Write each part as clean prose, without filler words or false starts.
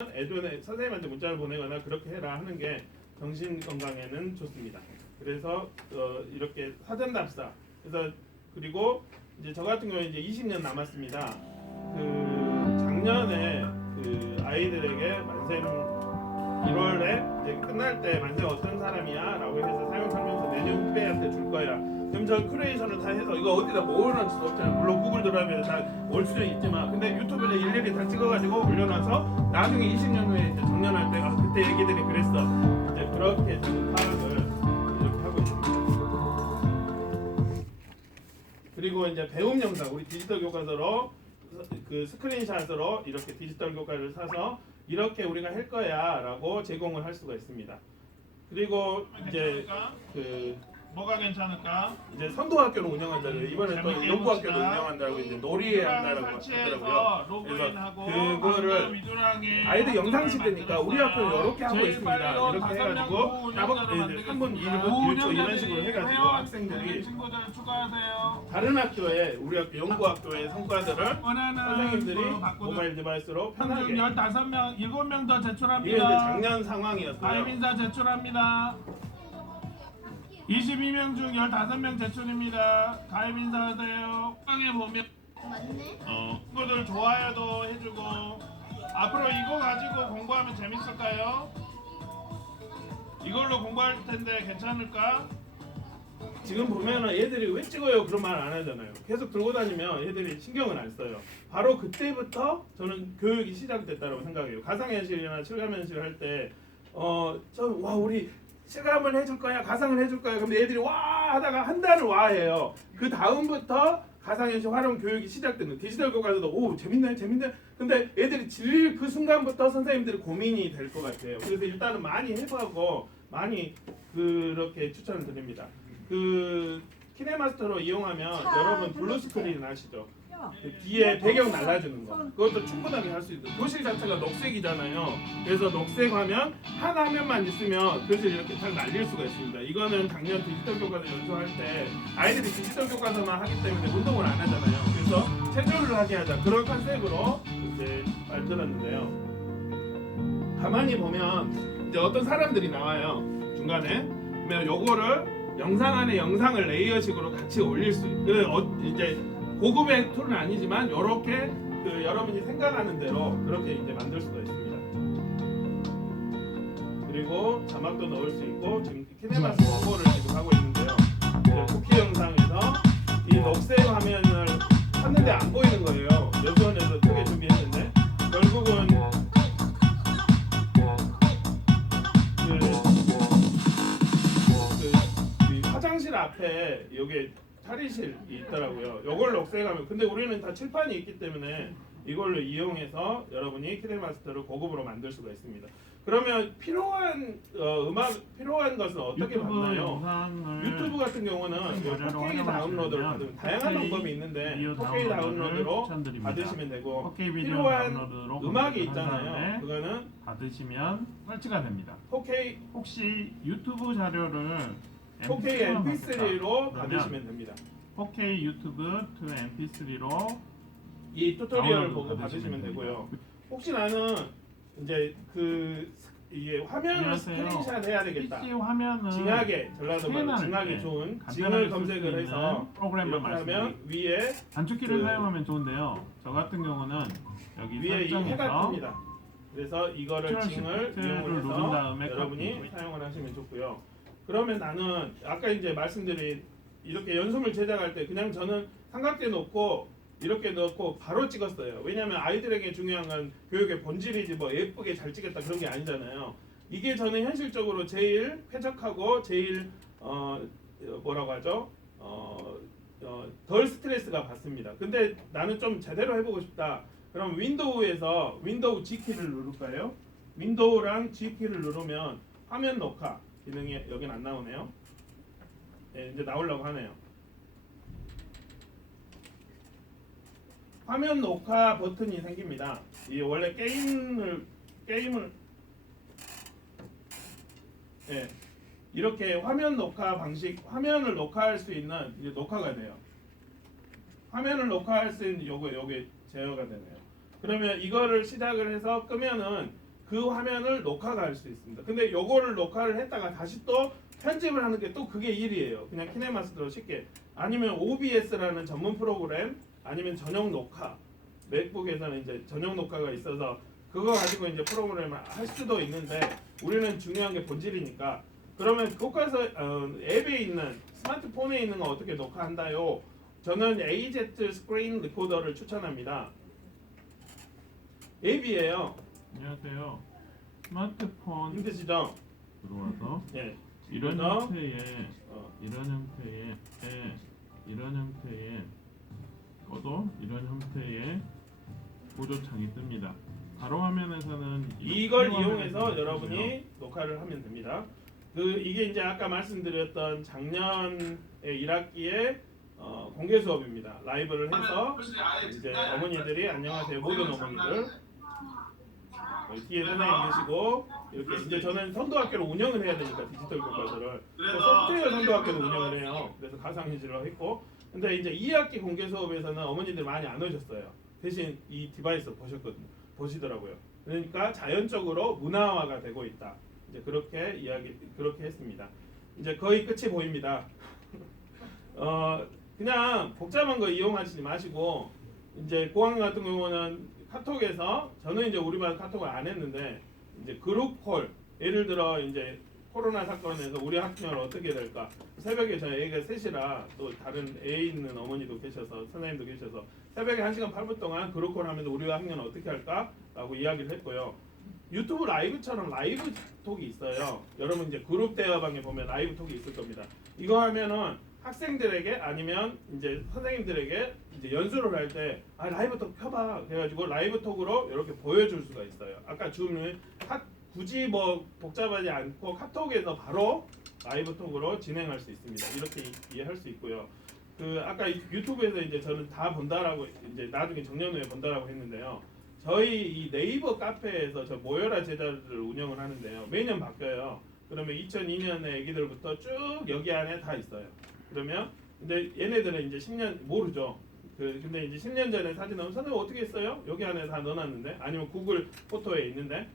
애도에 선생님한테 문자를 보내거나 그렇게 해라 하는 게 정신 건강에는 좋습니다. 그래서 이렇게 사전 답사. 그래서 그리고 이제 저 같은 경우에 이제 20년 남았습니다. 작년에 아이들에게 만셈 1월에 이제 끝날 때 만셈 어떤 사람이야라고 해서 사용 설명서 내년 후배한테 줄 거야. 그럼 저 큐레이션을 다 해서 이거 어디다 모으는 수도 없잖아요. 물론 구글 드라이브에 다 올 수는 있지만, 근데 유튜브에 일일이 다 찍어가지고 올려놔서 나중에 20년 후에 이제 정년할 때 그때 얘기들이 그랬어. 이제 그렇게 좀 파악을 이렇게 하고 있습니다. 그리고 이제 배움 영상, 우리 디지털 교과서로 스크린샷으로 이렇게 디지털 교과를 사서 이렇게 우리가 할 거야라고 제공을 할 수가 있습니다. 그리고 이제 뭐가 괜찮을까? 이제 선도학교를 운영한다고 이번에 또 연구학교를 운영한다고 이제 놀이에 한다라고 하더라고요. 그래서 그거를 아이들 영상 시대니까 우리 학교는 이렇게 하고 있습니다. 이렇게 해가지고 3분 1초 이런 식으로 해가지고 학생들이 다른 학교에 우리 학교 연구학교의 성과들을 선생님들이 모바일 디바이스로 편하게 15명, 7명 더 제출합니다. 이게 이제 작년 상황이었어요. 가입인사 제출합니다. 22명 중 15명 제출입니다. 가입인사 하세요. 방에 보면 맞네. 친구들 좋아요도 해주고. 앞으로 이거 가지고 공부하면 재밌을까요? 이걸로 공부할 텐데 괜찮을까? 지금 보면은 얘들이 왜 찍어요 그런 말 안 하잖아요. 계속 들고 다니면 얘들이 신경을 안 써요. 바로 그때부터 저는 교육이 시작됐다고 생각해요. 가상현실이나 실감현실 할 때 우리 실감을 해줄 거야, 가상을 해줄 거야. 그럼 애들이 와 하다가 한 달을 와 해요. 그 다음부터 가상현실 활용 교육이 시작되는 디지털 교과서도 오 재밌네. 근데 애들이 질릴 그 순간부터 선생님들이 고민이 될 것 같아요. 그래서 일단은 많이 해보고 많이 그렇게 추천을 드립니다. 키네마스터로 이용하면 여러분 블루 스크린 아시죠? 뒤에 배경 날라주는 거 그것도 충분하게 할 수 있어요. 교실 자체가 녹색이잖아요. 그래서 녹색 화면 한 화면만 있으면 교실 이렇게 잘 날릴 수가 있습니다. 이거는 작년 디지털 교과서 연수할 때 아이들이 디지털 교과서만 하기 때문에 운동을 안 하잖아요. 그래서 체조를 하게 하자 그런 컨셉으로 이제 만들었는데요. 가만히 보면 이제 어떤 사람들이 나와요 중간에. 그러면 요거를 영상 안에 영상을 레이어식으로 같이 올릴 수 있어요. 이제 고급의 툴은 아니지만 이렇게 여러분이 생각하는 대로 그렇게 이제 만들 수가 있습니다. 그리고 자막도 넣을 수 있고 지금 키네마스 홍보를 지금 하고 있는데요. 쿠키 영상에서 이 녹색 화면을 샀는데 안 보이는 거예요. 여수원에서 크게 준비했는데 결국은 화장실 앞에 여기 탈의실이 있더라고요. 이걸 녹색하면 근데 우리는 다 칠판이 있기 때문에 이걸로 이용해서 여러분이 키네마스터를 고급으로 만들 수가 있습니다. 그러면 필요한 필요한 것은 어떻게 받나요? 유튜브 같은 경우는 4K 다운로드를 받으면 다양한 방법이 있는데 4K 다운로드로 받으시면 되고 필요한 음악이 있잖아요. 그거는 받으시면 설치가 됩니다. 4K 혹시 유튜브 자료를 4K MP3로 받으시면 됩니다. 4K 유튜브 to MP3로 이 튜토리얼을 보고 받으시면 되고요. 혹시 나는 이제 이게 화면을 스크린샷 해야 되겠다. PC 화면은 징하게 전라도 징하게 좋은 징을 검색을 해서 프로그램만 하면 위에 단축키를 사용하면 좋은데요. 저 같은 경우는 여기 위에 이 해가 설정에서 뜹니다. 그래서 이거를 징을 이용을 누른 해서 다음에 여러분이 사용을 하시면 좋고요. 그러면 나는 아까 이제 말씀드린 이렇게 연속을 제작할 때 그냥 저는 삼각대 놓고 이렇게 넣고 바로 찍었어요. 왜냐하면 아이들에게 중요한 건 교육의 본질이지 뭐 예쁘게 잘 찍겠다 그런 게 아니잖아요. 이게 저는 현실적으로 제일 쾌적하고 제일 뭐라고 하죠? 덜 스트레스가 받습니다. 근데 나는 좀 제대로 해보고 싶다. 그럼 윈도우에서 윈도우 G키를 누를까요? 윈도우랑 G키를 누르면 화면 녹화 기능이 여긴 안 나오네요. 네, 이제 나오려고 하네요. 화면 녹화 버튼이 생깁니다. 이 원래 게임을 이렇게 화면 녹화 방식, 화면을 녹화할 수 있는 이제 녹화가 돼요. 화면을 녹화할 수 있는 요게 제어가 되네요. 그러면 이거를 시작을 해서 끄면은 그 화면을 녹화가 할 수 있습니다. 근데 요거를 녹화를 했다가 다시 또 편집을 하는 게 또 그게 일이에요. 그냥 키네마스터로 쉽게 아니면 OBS라는 전문 프로그램 아니면 전용 녹화 맥북에서는 이제 전용 녹화가 있어서 그거 가지고 이제 프로그램을 할 수도 있는데 우리는 중요한 게 본질이니까 그러면 그것가서 앱에 있는 스마트폰에 있는 거 어떻게 녹화한다요? 저는 AZ 스크린 리코더를 추천합니다. 앱이에요. 안녕하세요. 스마트폰 힘드시죠? 들어와서 예. 이런 그래서, 형태의 이런 형태의 꺼도 이런 형태의 보조창이 뜹니다. 가로 화면에서는 이걸 키 화면에서 이용해서 보시고요. 여러분이 녹화를 하면 됩니다. 이게 이제 아까 말씀드렸던 작년 1학기의 공개 수업입니다. 라이브를 해서 이제 어머니들이 안녕하세요 모든 어머니들 뒤에 선생님 계시고 이렇게 이제 저는 선도학교를 운영을 해야 되니까 디지털 교과서를 소프트웨어 선도학교도 운영을 해요. 그래서 가상인지로 했고 근데 이제 2학기 공개 수업에서는 어머니들 많이 안 오셨어요. 대신 이 디바이스 보시더라고요. 그러니까 자연적으로 문화화가 되고 있다. 이제 그렇게 했습니다. 이제 거의 끝이 보입니다. 그냥 복잡한 거 이용하시지 마시고 이제 고학년 같은 경우는 카톡에서 저는 이제 우리 반 카톡을 안 했는데 이제 그룹콜 예를 들어 이제 코로나 사건에서 우리 학년을 어떻게 될까 새벽에 저희 애가 셋이라 또 다른 애 있는 어머니도 계셔서 선생님도 계셔서 새벽에 1시간 8분 동안 그룹콜 하면서 우리 학년을 어떻게 할까 라고 이야기를 했고요. 유튜브 라이브처럼 라이브 톡이 있어요. 여러분 이제 그룹 대화방에 보면 라이브 톡이 있을 겁니다. 이거 하면은 학생들에게 아니면 이제 선생님들에게 이제 연수를 할 때 라이브 톡 켜봐 그래가지고 라이브 톡으로 이렇게 보여줄 수가 있어요. 아까 줌을 굳이 뭐 복잡하지 않고 카톡에서 바로 라이브 톡으로 진행할 수 있습니다. 이렇게 이해할 수 있고요. 아까 유튜브에서 이제 저는 다 본다라고 이제 나중에 정년 후에 본다라고 했는데요. 저희 이 네이버 카페에서 저 모여라 제자를 운영을 하는데요. 매년 바뀌어요. 그러면 2002년에 애기들부터 쭉 여기 안에 다 있어요. 그러면 근데 얘네들은 이제 10년 모르죠. 근데 이제 10년 전에 사진 넣으면 선생님 어떻게 했어요? 여기 안에 다 넣어놨는데 아니면 구글 포토에 있는데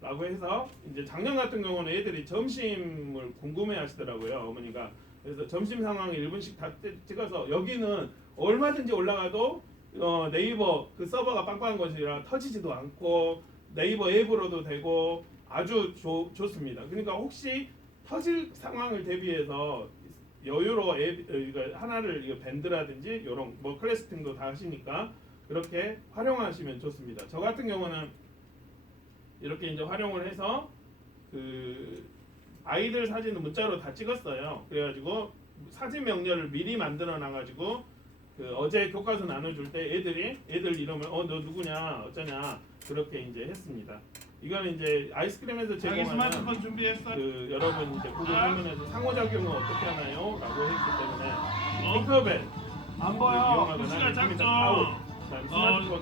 라고 해서 이제 작년 같은 경우는 애들이 점심을 궁금해 하시더라고요. 어머니가. 그래서 점심 상황 1분씩 다 찍어서 여기는 얼마든지 올라가도 네이버 그 서버가 빵빵한 것이라 터지지도 않고 네이버 앱으로도 되고 아주 좋습니다. 그러니까 혹시 터질 상황을 대비해서 여유로 앱 하나를 밴드라든지 이런 뭐 클래스팅도 다 하시니까 그렇게 활용하시면 좋습니다. 저 같은 경우는 이렇게 이제 활용을 해서 아이들 사진을 문자로 다 찍었어요. 그래가지고 사진 명렬을 미리 만들어 놔가지고 어제 교과서 나눠줄 때 애들 이름을 너 누구냐 어쩌냐 그렇게 이제 했습니다. 이거는 이제 아이스크림에서 자기 제공하는 스마트폰 준비했어? 여러분 이제 구글 화면에서 상호작용은 어떻게 하나요? 라고 했기 때문에 핑크벨 안 보여. 글씨가 작죠.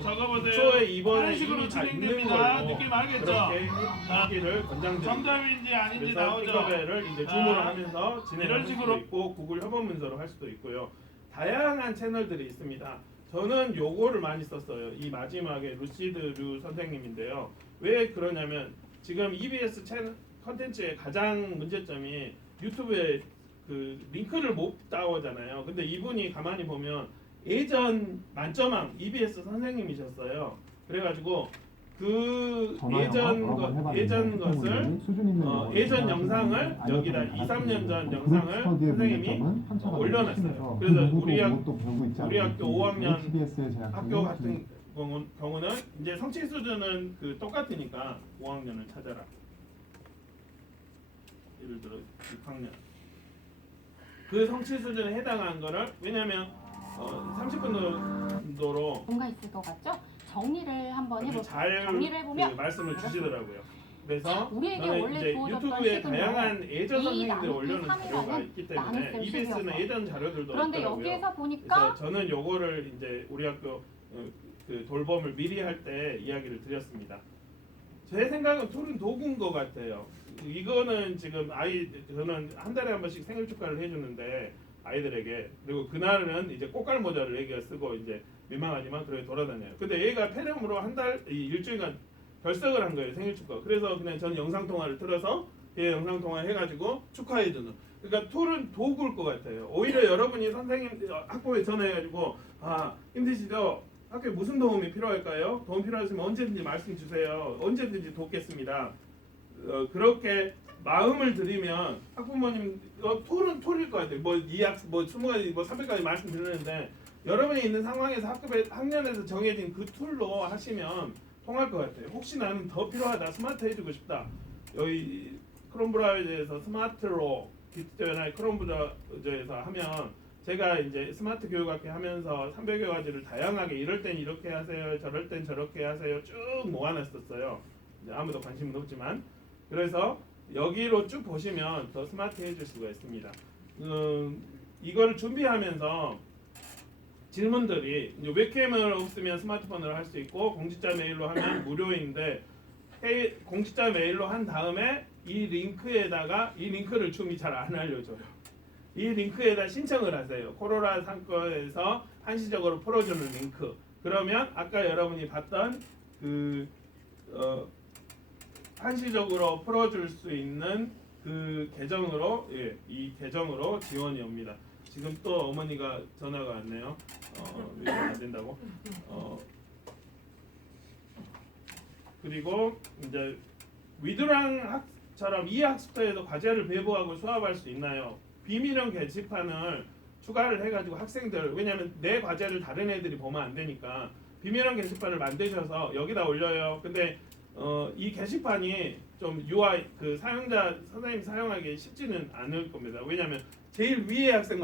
적어보세요. 초에 이번에 이런 식으로 이미 다 있는 진행됩니다. 걸로 느낌 알겠죠? 그렇게 하기를 권장드립니다. 정답인지 아닌지 그래서 나오죠. 핑크벨을 이제 줌으로 하면서 진행할 이런 수도 식으로. 있고 구글 협업 문서로 할 수도 있고요. 다양한 채널들이 있습니다. 저는 요거를 많이 썼어요. 이 마지막에 루시드 류 선생님인데요. 왜 그러냐면 지금 EBS 채널 컨텐츠의 가장 문제점이 유튜브에 링크를 못 따오잖아요. 근데 이분이 가만히 보면 예전 만점왕 EBS 선생님이셨어요. 그래가지고 예전 것을 예전 영상을 여기다 2, 3년 전 영상을 선생님이 올려놨어요. 그래서 우리 학교 5학년 학교 같은 경우는 이제 성취 수준은 똑같으니까 5학년을 찾아라. 예를 들어 6학년 그 성취 수준에 해당한 거를 왜냐하면 30분 정도로 뭔가 있을 것 같죠? 정리를 한번 해볼게요. 잘 정리를 해보면 말씀을 주시더라고요. 그래서 우리에게 저는 원래 이제 주어졌던 유튜브에 식은요. 다양한 예전 이 선생님들 나누기 올려놓은 자료가 3이라는 있기 나눌 때문에 셈 EBS는 식이어서. 예전 자료들도 그런데 있더라고요. 여기에서 보니까 그래서 저는 요거를 이제 우리 학교 돌봄을 미리 할 때 이야기를 드렸습니다. 제 생각은 툴은 도구인 것 같아요. 이거는 지금 저는 한 달에 한 번씩 생일 축하를 해주는데 아이들에게 그리고 그날은 이제 꽃갈 모자를 애기가 쓰고 이제 민망하지만 그렇게 돌아다녀요. 근데 얘가 폐렴으로 일주일간 결석을 한 거예요. 생일 축하. 그래서 그냥 전 영상 통화를 틀어서 걔 영상 통화 해가지고 축하해 주는. 그러니까 툴은 도구일 것 같아요. 오히려 여러분이 선생님 학부모에 전화해가지고 힘드시죠? 학교에 무슨 도움이 필요할까요? 도움 필요하시면 언제든지 말씀 주세요. 언제든지 돕겠습니다. 그렇게 마음을 들이면 학부모님 툴은 툴일 것 같아요. 뭐 2학 뭐 20가지 뭐 300가지 말씀드리는데 여러분이 있는 상황에서 학년에서 정해진 그 툴로 하시면 통할 것 같아요. 혹시 나는 더 필요하다, 스마트 해주고 싶다. 여기 크롬 브라우저에서 스마트로 기존의 크롬 브라우저에서 하면 제가 이제 스마트 교육학회 하면서 300여 가지를 다양하게 이럴 땐 이렇게 하세요, 저럴 땐 저렇게 하세요 쭉 모아놨었어요. 이제 아무도 관심은 없지만 그래서 여기로 쭉 보시면 더 스마트 해줄 수가 있습니다. 이거를 준비하면서 질문들이 이제 웹캠을 없으면 스마트폰으로 할 수 있고 공직자 메일로 하면 무료인데 공직자 메일로 한 다음에 이 링크를 줌이 잘 안 알려줘요. 이 링크에다 신청을 하세요. 코로나 상권에서 한시적으로 풀어주는 링크. 그러면 아까 여러분이 봤던 한시적으로 풀어줄 수 있는 그 계정으로 이 계정으로 지원이 옵니다. 지금 또 어머니가 전화가 왔네요. 이거 안 된다고. 그리고 이제 위드랑처럼 이 학습터에도 과제를 배부하고 수합할 수 있나요? 비밀형 게시판을 추가를 해가지고 학생들 왜냐하면 내 과제를 다른 애들이 보면 안 되니까 비밀형 게시판을 만드셔서 여기다 올려요. 근데 이 게시판이 좀 UI 그 사용자 선생님 사용하기 쉽지는 않을 겁니다. 왜냐하면 제일 위에 학생만